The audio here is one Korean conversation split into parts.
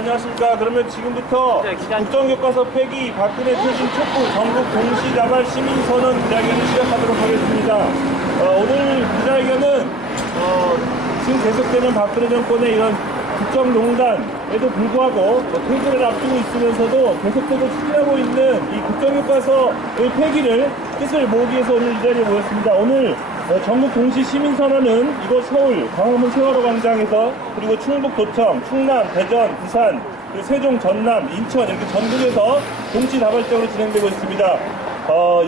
안녕하십니까. 그러면 지금부터 국정교과서 폐기, 박근혜 퇴진 촉구, 전국 동시다발 시민선언 기자회견을 시작하도록 하겠습니다. 오늘 기자회견은 지금 계속되는 박근혜 정권의 이런 국정농단에도 불구하고 퇴진을 앞두고 있으면서도 계속되고 추진하고 있는 이 국정교과서의 폐기를 뜻을 모으기 위해서 오늘 이 자리에 모였습니다. 오늘 전국 동시 시민선언은 이곳 서울 광화문 세월호 광장에서 그리고 충북 도청, 충남, 대전, 부산, 그리고 세종, 전남, 인천 이렇게 전국에서 동시다발적으로 진행되고 있습니다.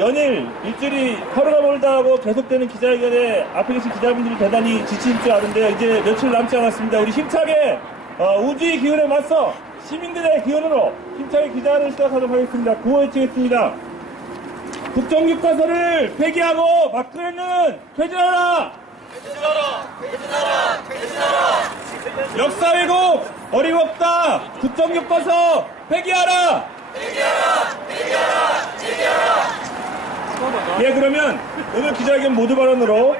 연일 일주일이 하루가 멀다 하고 계속되는 기자회견에 앞에 계신 기자분들이 대단히 지칠 줄 아는데요. 이제 며칠 남지 않았습니다. 우리 힘차게 우주의 기운에 맞서 시민들의 기운으로 힘차게 기자회견을 시작하도록 하겠습니다. 구호 외치겠습니다. 국정교과서를 폐기하고 박근혜는 퇴진하라! 퇴진하라! 퇴진하라! 퇴진하라! 역사 왜곡 어림없다! 국정교과서 폐기하라! 폐기하라! 폐기하라! 폐기하라! 예, 그러면 오늘 기자회견 모두 발언으로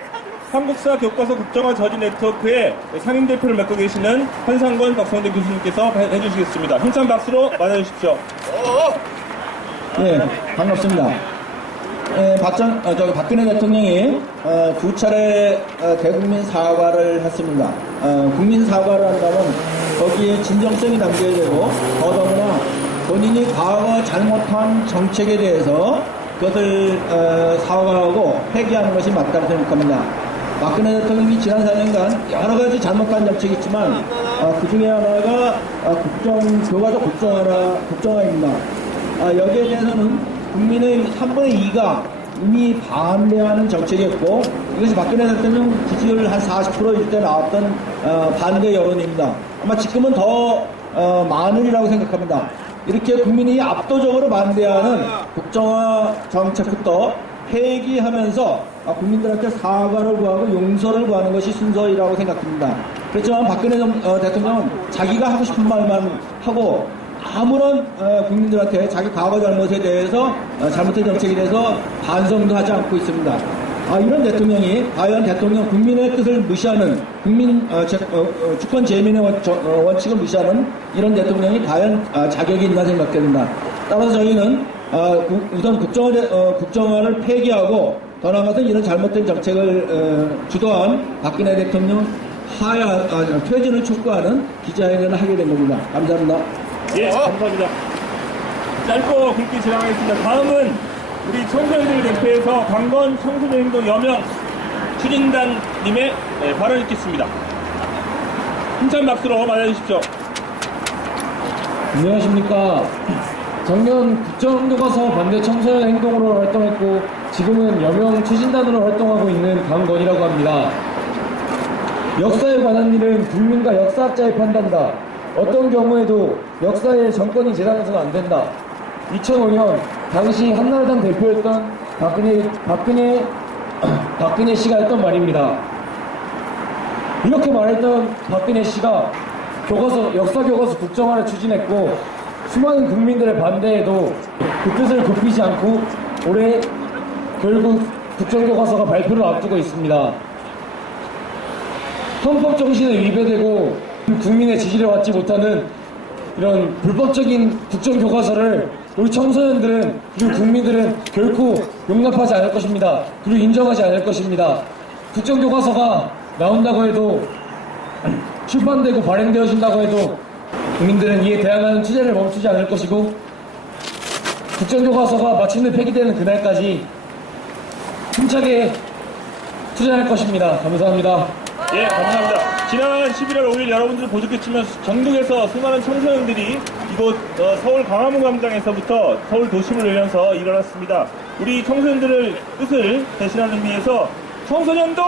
한국사 교과서 국정화 저지 네트워크의 상임대표를 맡고 계시는 한상권 박성대 교수님께서 해주시겠습니다. 힘찬 박수로 맞아주십시오. 네, 반갑습니다. 박근혜 대통령이 두 차례 대국민 사과를 했습니다. 국민 사과를 한다면 거기에 진정성이 담겨야 되고 더더구나 본인이 과거 잘못한 정책에 대해서 그것을 사과하고 폐기하는 것이 맞다고 생각합니다. 박근혜 대통령이 지난 4년간 여러 가지 잘못한 정책이 있지만 그 중에 하나가 교과서 국정화입니다. 여기에 대해서는 국민의 3분의 2가 이미 반대하는 정책이었고 이것이 박근혜 대통령 지지율 한 40%일 때 나왔던 반대 여론입니다. 아마 지금은 더 많으리라고 생각합니다. 이렇게 국민이 압도적으로 반대하는 국정화 정책부터 폐기하면서 국민들한테 사과를 구하고 용서를 구하는 것이 순서이라고 생각합니다. 그렇지만 박근혜 대통령은 자기가 하고 싶은 말만 하고 아무런 국민들한테 자기 과거 잘못에 대해서 잘못된 정책에 대해서 반성도 하지 않고 있습니다. 이런 대통령이 과연 국민의 뜻을 무시하는 주권 재민의 원칙을 무시하는 이런 대통령이 과연 자격이 있나 생각됩니다. 따라서 저희는 우선 국정화를 폐기하고 더 나아가서 이런 잘못된 정책을 주도한 박근혜 대통령 퇴진을 촉구하는 기자회견을 하게 된 겁니다. 감사합니다. 예, 감사합니다. 짧고 굵게 진행하겠습니다. 다음은 우리 청소년들 대표에서 강건 청소년행동 여명 추진단님의 발언 있겠습니다. 힘찬 박수로 맞아주십시오. 안녕하십니까. 작년 국정교과서 반대 청소년 행동으로 활동했고 지금은 여명 추진단으로 활동하고 있는 강건이라고 합니다. 역사에 관한 일은 국민과 역사학자의 판단이다. 어떤 경우에도 역사의 정권이 재단해서는 안 된다. 2005년 당시 한나라당 대표였던 박근혜 씨가 했던 말입니다. 이렇게 말했던 박근혜 씨가 역사 교과서 국정화를 추진했고 수많은 국민들의 반대에도 그 뜻을 굽히지 않고 올해 결국 국정교과서가 발표를 앞두고 있습니다. 헌법 정신에 위배되고 국민의 지지를 받지 못하는 이런 불법적인 국정교과서를 우리 청소년들은 그리고 국민들은 결코 용납하지 않을 것입니다. 그리고 인정하지 않을 것입니다. 국정교과서가 나온다고 해도 출판되고 발행되어진다고 해도 국민들은 이에 대항하는 투쟁을 멈추지 않을 것이고 국정교과서가 마침내 폐기되는 그날까지 힘차게 투쟁할 것입니다. 감사합니다. 예, 감사합니다. 지난 11월 5일 여러분들 보셨겠지만 전국에서 수많은 청소년들이 이곳 서울 광화문 광장에서부터 서울 도심을 열면서 일어났습니다. 우리 청소년들의 뜻을 대신하는 의미에서 청소년도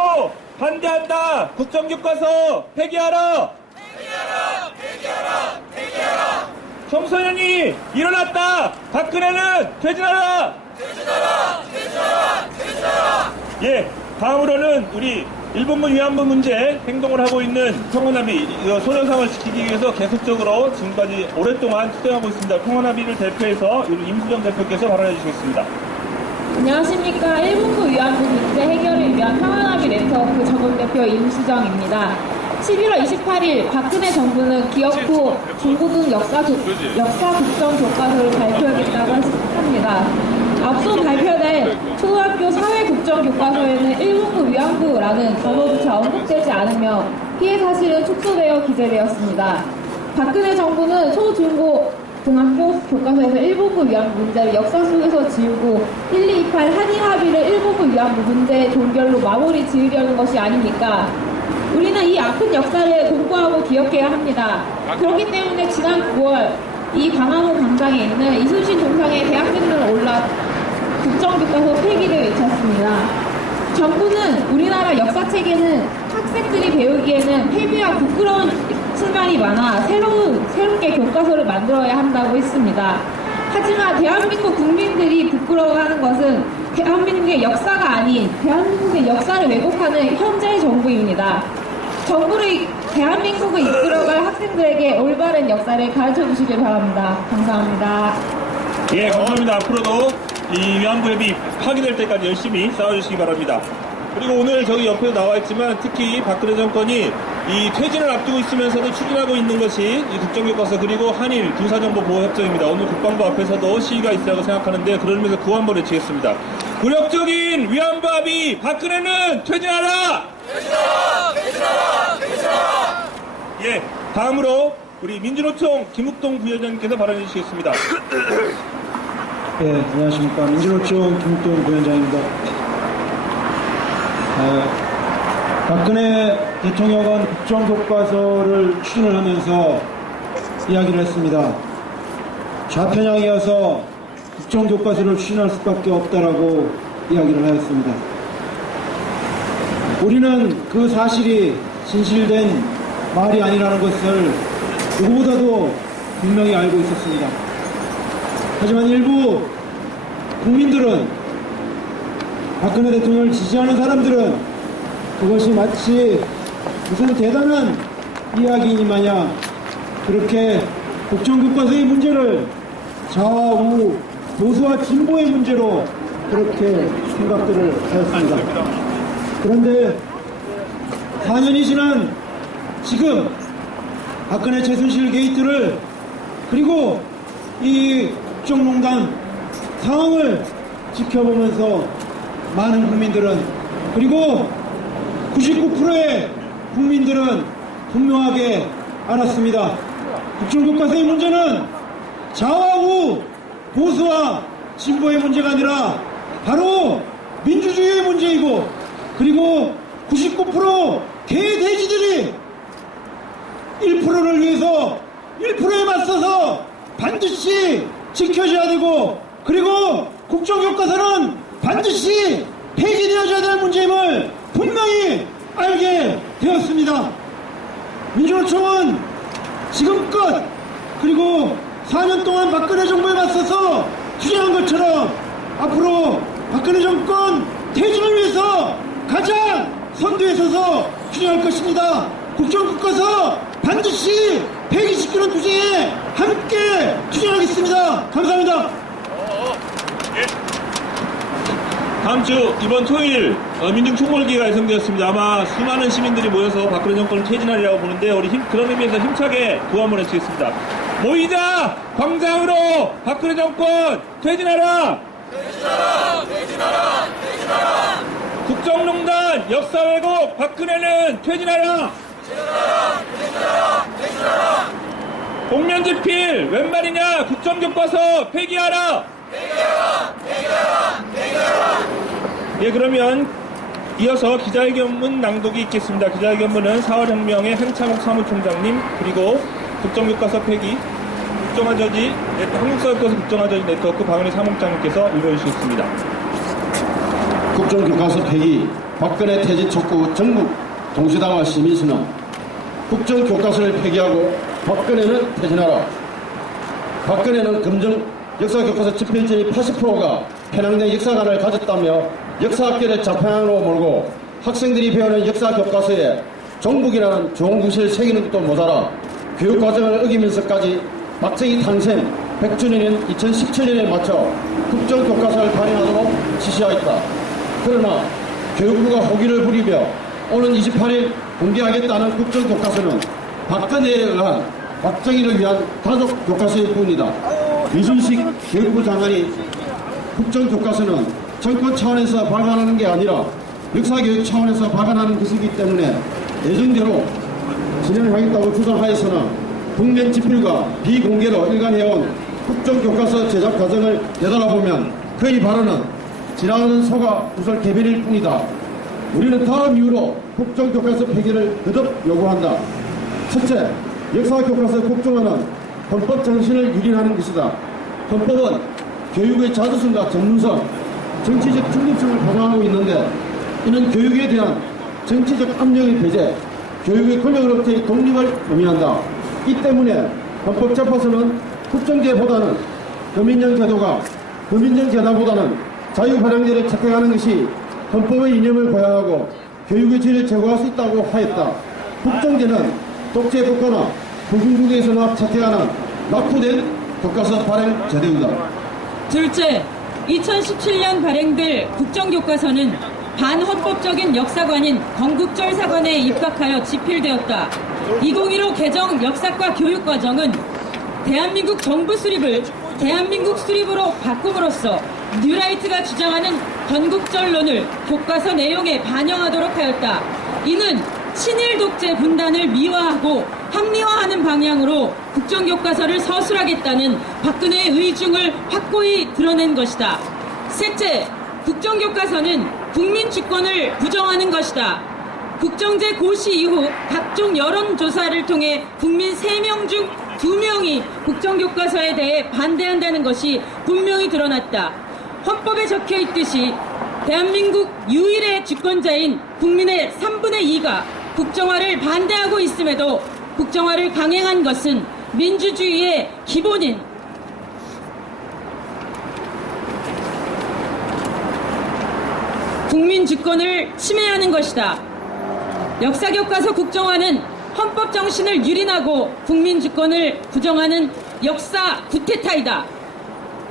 반대한다! 국정교과서 폐기하라! 폐기하라! 폐기하라! 폐기하라! 청소년이 일어났다! 박근혜는 퇴진하라! 퇴진하라! 퇴진하라! 퇴진하라! 예, 다음으로는 우리 일본군 위안부 문제 행동을 하고 있는 평화나비 소녀상을 지키기 위해서 계속적으로 지금까지 오랫동안 투쟁하고 있습니다. 평화나비를 대표해서 임수정 대표께서 발언해 주시겠습니다. 안녕하십니까. 일본군 위안부 문제 해결을 위한 평화나비 네트워크 전국대표 임수정입니다. 11월 28일 박근혜 정부는 기업 후 중고등 역사 국정 교과서를 발표하겠다고 합니다. 앞서 발표된 초등학교 사회 국정 교과서에는 1분부 위안부라는 단어조차 언급되지 않으며 피해 사실은 축소되어 기재되었습니다. 박근혜 정부는 초중고 등학교 교과서에서 1분부 위안부 문제를 역사 속에서 지우고 1228 한일 합의를 1분부 위안부 문제의 종결로 마무리 지으려는 것이 아닙니까? 우리는 이 아픈 역사를 공부하고 기억해야 합니다. 그렇기 때문에 지난 9월 이 광화문 광장에 있는 이순신 동상에 대학생들은 올라 국정교과서 폐기를 외쳤습니다. 정부는 우리나라 역사책에는 학생들이 배우기에는 패배와 부끄러운 순간이 많아 새롭게 교과서를 만들어야 한다고 했습니다. 하지만 대한민국 국민들이 부끄러워하는 것은 대한민국의 역사가 아닌 대한민국의 역사를 왜곡하는 현재의 정부입니다. 정부를 대한민국을 이끌어갈 학생들에게 올바른 역사를 가르쳐 주시길 바랍니다. 감사합니다. 예, 감사합니다. 앞으로도 이 위안부 협의 파기될 때까지 열심히 싸워주시기 바랍니다. 그리고 오늘 저기 옆에 나와 있지만 특히 박근혜 정권이 이 퇴진을 앞두고 있으면서도 추진하고 있는 것이 이 국정교과서 그리고 한일 군사정보보호협정입니다. 오늘 국방부 앞에서도 시위가 있으라고 생각하는데 그런 의미에서 구호 한번 외치겠습니다. 굴욕적인 위안부 합의 박근혜는 퇴진하라! 퇴진하라! 예, 다음으로 우리 민주노총 김욱동 부위원장님께서 발언해 주시겠습니다. 예, 안녕하십니까. 민주노총 김욱동 부위원장입니다. 박근혜 대통령은 국정교과서를 추진을 하면서 이야기를 했습니다. 좌편향이어서 국정교과서를 추진할 수밖에 없다라고 이야기를 하였습니다. 우리는 그 사실이 진실된 말이 아니라는 것을 누구보다도 분명히 알고 있었습니다. 하지만 일부 국민들은 박근혜 대통령을 지지하는 사람들은 그것이 마치 무슨 대단한 이야기이니 마냥 그렇게 국정교과서의 문제를 좌우 보수와 진보의 문제로 그렇게 생각들을 하였습니다. 그런데 4년이 지난 지금 박근혜 최순실 게이트를 그리고 이 국정농단 상황을 지켜보면서 많은 국민들은 그리고 99%의 국민들은 분명하게 알았습니다. 국정교과서의 문제는 좌우 보수와 진보의 문제가 아니라 바로 민주주의의 문제이고 그리고 99% 개돼지들이 1%를 위해서 1%에 맞서서 반드시 지켜줘야 되고 그리고 국정교과서는 반드시 폐기되어져야 될 문제임을 분명히 알게 되었습니다. 민주노총은 지금껏 그리고 4년 동안 박근혜 정부에 맞서서 투쟁한 것처럼 앞으로 박근혜 정권 퇴진을 위해서 가장 선두에 서서 투쟁할 것입니다. 국정교과서 반드시 폐기시키는 투쟁에 함께 투쟁하겠습니다. 감사합니다. 다음 주 이번 토요일 민중총궐기가 예정되었습니다. 아마 수많은 시민들이 모여서 박근혜 정권을 퇴진하리라고 보는데 우리 그런 의미에서 힘차게 구호 한번 해주겠습니다. 모이자! 광장으로 박근혜 정권 퇴진하라! 퇴진하라! 퇴진하라! 퇴진하라! 국정농단 역사 왜곡 박근혜는 퇴진하라! 퇴진하라! 퇴진하라! 퇴진하라! 공면집필 웬 말이냐 국정교과서 폐기하라! 폐기하라! 폐기하라! 폐기하라! 예, 그러면 이어서 기자회견문 낭독이 있겠습니다. 기자회견문은 4월혁명의 한창욱 사무총장님 그리고 국정교과서 폐기 국정화저지 한국사교과서 국정화저지 네트워크 박은희 사무총장님께서 읽어주시겠습니다. 국정교과서 폐기 박근혜 퇴진 촉구 전국 동시다마 시민선언 국정교과서를 폐기하고 박근혜는 퇴진하라. 박근혜는 금정 역사교과서 집필진이 80%가 편향된 역사관을 가졌다며 역사학계를 좌편향으로 몰고 학생들이 배우는 역사교과서에 종북이라는 주홍구실을 새기는 것도 모자라 교육과정을 어기면서까지 박정희 탄생 100주년인 2017년에 맞춰 국정교과서를 발행하도록 지시하였다. 그러나 교육부가 호기를 부리며 오는 28일 공개하겠다는 국정교과서는 박근혜에 의한 박정희를 위한 가족 교과서일 뿐이다. 이순식 교육부 장관이 국정교과서는 정권 차원에서 발간하는 게 아니라 역사교육 차원에서 발간하는 것이기 때문에 예정대로 진행하겠다고 주장하여서는 국면 집필과 비공개로 일관해온 국정교과서 제작 과정을 되돌아보면 그의 발언은 지나가는 소가 구설 개변일 뿐이다. 우리는 다음 이유로 국정교과서 폐기를 거듭 요구한다. 첫째, 역사교과서 국정화는 헌법 정신을 유린하는 것이다. 헌법은 교육의 자주성과 전문성, 정치적 중립성을 보장하고 있는데 이는 교육에 대한 정치적 압력의 배제, 교육의 권력으로부터의 독립을 의미한다. 이 때문에 헌법재판소는 국정제보다는 검인정 제도보다는 자유발행제를 채택하는 것이 헌법의 이념을 고양하고 교육의 질을 제고할 수 있다고 하였다. 국정제는 독재 국가나 후진국에서나 채택하는 낙후된 교과서 발행 제도이다. 둘째, 2017년 발행될 국정교과서는 반헌법적인 역사관인 건국절 사관에 입각하여 집필되었다. 2015 개정 역사과 교육과정은 대한민국 정부 수립을 대한민국 수립으로 바꿈으로써 뉴라이트가 주장하는 건국절론을 교과서 내용에 반영하도록 하였다. 이는 친일 독재 분단을 미화하고 합리화하는 방향으로 국정교과서를 서술하겠다는 박근혜의 의중을 확고히 드러낸 것이다. 셋째, 국정교과서는 국민 주권을 부정하는 것이다. 국정제 고시 이후 각종 여론조사를 통해 국민 3명 중 2명이 국정교과서에 대해 반대한다는 것이 분명히 드러났다. 헌법에 적혀 있듯이 대한민국 유일의 주권자인 국민의 3분의 2가 국정화를 반대하고 있음에도 국정화를 강행한 것은 민주주의의 기본인 국민 주권을 침해하는 것이다. 역사교과서 국정화는 헌법 정신을 유린하고 국민 주권을 부정하는 역사 구테타이다.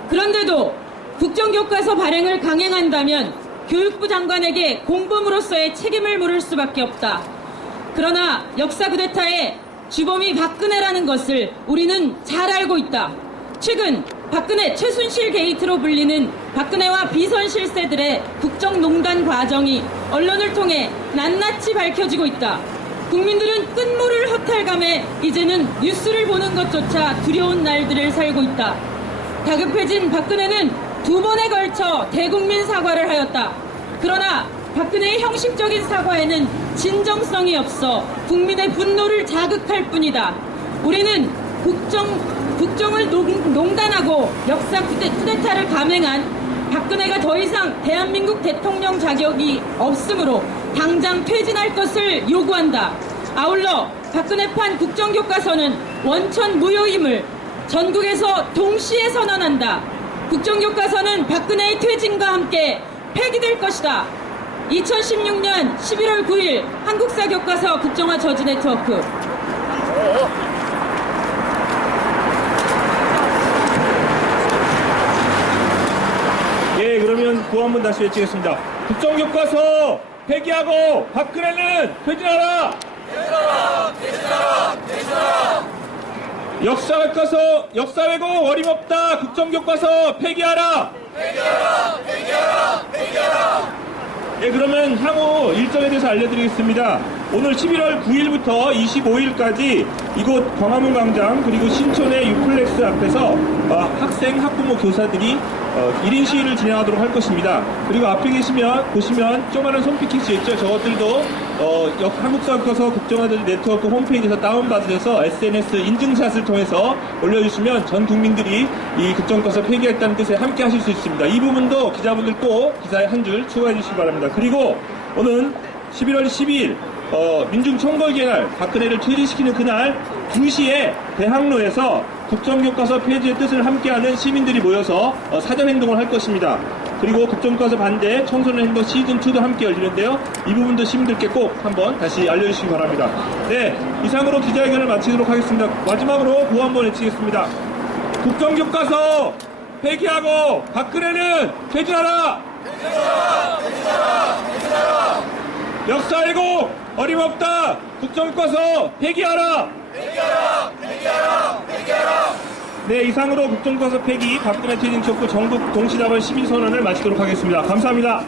그런데도 국정교과서 발행을 강행한다면 교육부 장관에게 공범으로서의 책임을 물을 수밖에 없다. 그러나 역사 구데타의 주범이 박근혜라는 것을 우리는 잘 알고 있다. 최근 박근혜 최순실 게이트로 불리는 박근혜와 비선 실세들의 국정농단 과정이 언론을 통해 낱낱이 밝혀지고 있다. 국민들은 끝물을 허탈감에 이제는 뉴스를 보는 것조차 두려운 날들을 살고 있다. 다급해진 박근혜는 2번에 걸쳐 대국민 사과를 하였다. 그러나 박근혜의 형식적인 사과에는 진정성이 없어 국민의 분노를 자극할 뿐이다. 우리는 국정을 농단하고 역사 쿠데타를 감행한 박근혜가 더 이상 대한민국 대통령 자격이 없으므로 당장 퇴진할 것을 요구한다. 아울러 박근혜판 국정교과서는 원천 무효임을 전국에서 동시에 선언한다. 국정교과서는 박근혜의 퇴진과 함께 폐기될 것이다. 2016년 11월 9일 한국사 교과서 국정화 저지 네트워크. 예, 그러면 구호 한번 다시 외치겠습니다. 국정교과서 폐기하고 박근혜는 퇴진하라! 퇴진하라! 역사교과서, 역사 왜곡 어림없다! 국정교과서 폐기하라! 예, 그러면 향후 일정에 대해서 알려드리겠습니다. 오늘 11월 9일부터 25일까지 이곳 광화문 광장 그리고 신촌의 유플렉스 앞에서 학생, 학부모, 교사들이 1인 시위를 진행하도록 할 것입니다. 그리고 앞에 보시면 조그마한 손피켓이 있죠. 저것들도 한국사교과서 국정화 네트워크 홈페이지에서 다운받으셔서 SNS 인증샷을 통해서 올려주시면 전 국민들이 이 국정교과서 폐기했다는 뜻에 함께 하실 수 있습니다. 이 부분도 기자분들 꼭 기사에 한 줄 추가해 주시기 바랍니다. 그리고 오늘 11월 12일 민중총궐기의 날, 박근혜를 퇴진시키는 그날 2시에 대학로에서 국정교과서 폐지의 뜻을 함께하는 시민들이 모여서 사전행동을 할 것입니다. 그리고 국정교과서 반대 청소년 행동 시즌2도 함께 열리는데요. 이 부분도 시민들께 꼭 한번 다시 알려주시기 바랍니다. 네, 이상으로 기자회견을 마치도록 하겠습니다. 마지막으로 구호 한번 외치겠습니다. 국정교과서 폐기하고 박근혜는 퇴진하라! 역사 알고 어림없다. 국정교과서 폐기하라. 네, 이상으로 국정교과서 폐기, 박근혜 퇴진 촉구 전국 동시다발 시민선언을 마치도록 하겠습니다. 감사합니다.